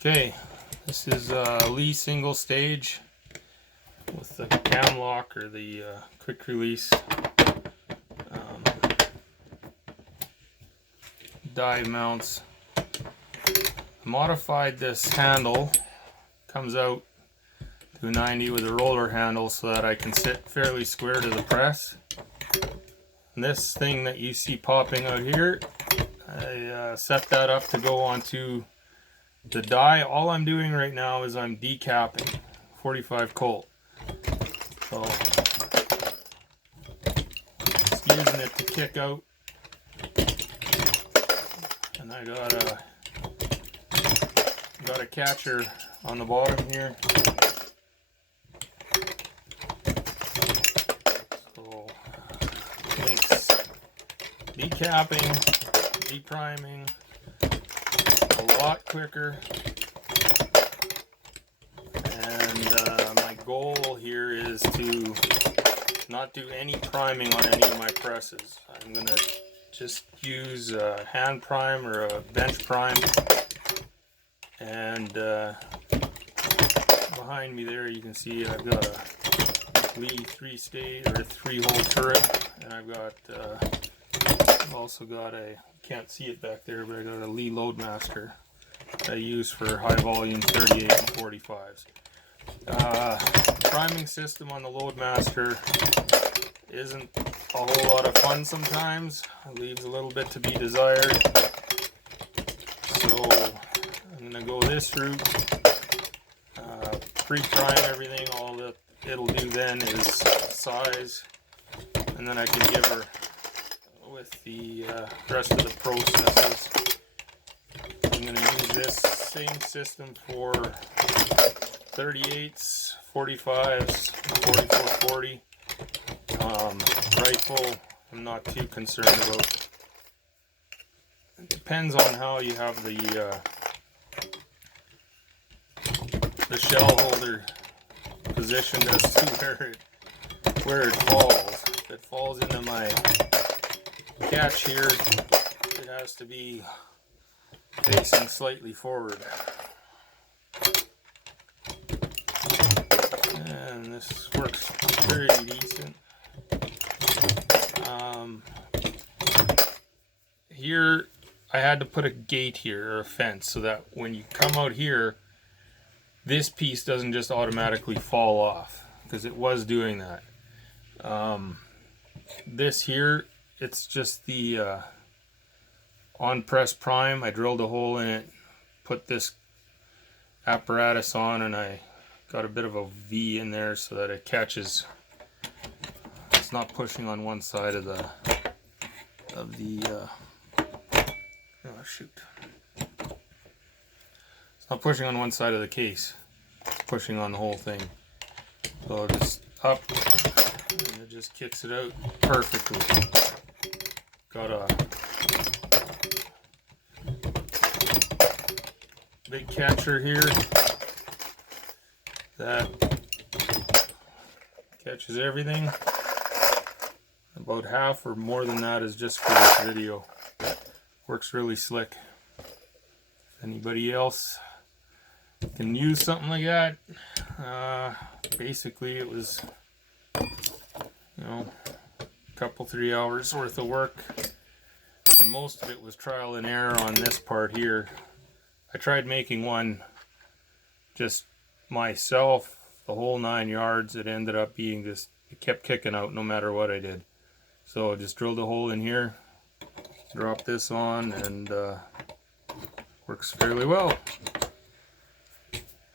Okay, this is Lee single stage with the cam lock or the quick release dive mounts. Modified this handle, comes out to 90 with a roller handle so that I can sit fairly square to the press. And this thing that you see popping out here, I set that up to go onto the die. All I'm doing right now is I'm decapping 45 Colt. So just using it to kick out. And I got a catcher on the bottom here. So makes decapping, depriming a lot quicker. And my goal here is to not do any priming on any of my presses. I'm going to just use a hand prime or a bench prime. And behind me there you can see I've got a Lee 3-hole turret, and I've also got a, can't see it back there, but I got a Lee Loadmaster that I use for high volume 38 and 45s. Priming system on the Loadmaster isn't a whole lot of fun sometimes. It leaves a little bit to be desired. So I'm going to go this route, pre-prime everything. All that it'll do then is size, and then I can give her with the rest of the processes. I'm going to use this same system for 38s, 45s, 44-40. Rifle, I'm not too concerned about. It depends on how you have the shell holder positioned as to where it falls. If it falls into my catch here, it has to be facing slightly forward. And this works pretty decent. Here I had to put a gate here, or a fence, so that when you come out here, this piece doesn't just automatically fall off, because it was doing that. This here, it's just the on-press prime. I drilled a hole in it, put this apparatus on, and I got a bit of a V in there so that it catches. It's not pushing on one side of the oh shoot. It's not pushing on one side of the case. It's pushing on the whole thing. So just up, and it just kicks it out perfectly. Got a big catcher here that catches everything. About half or more than that is just for this video. Works really slick. If anybody else can use something like that, basically it was, you know, a couple 3 hours worth of work, and most of it was trial and error on this part here. I tried making one just myself, the whole 9 yards. It ended up being just, it kept kicking out no matter what I did. So I just drilled a hole in here, drop this on, and works fairly well.